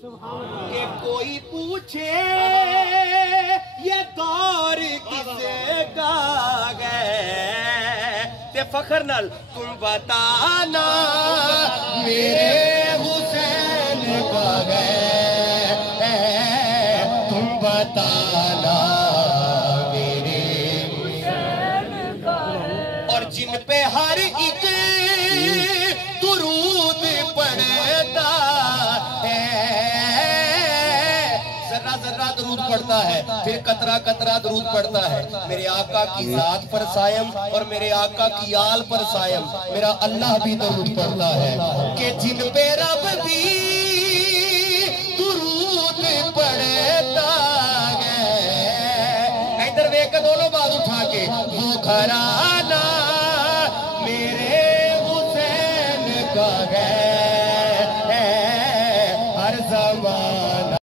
کہ کوئی پوچھے یہ دور کسے کا گئے تے فخر نال تم بتانا میرے حسین کا گئے تم بتانا میرے حسین کا ہے اور جن پہ ہر ایک درود پڑھتا ذرہ درود پڑھتا ہے پھر قطرہ قطرہ درود پڑھتا ہے میرے آقا کی ذات پر سائم اور میرے آقا کی آل پر سائم میرا اللہ بھی درود پڑھتا ہے کہ جن پہ رب دی درود پڑھتا ہے ادھر دیکھ کے دونوں بات اٹھا کے وہ گھرانہ میرے حسین کا ہے ہر زمان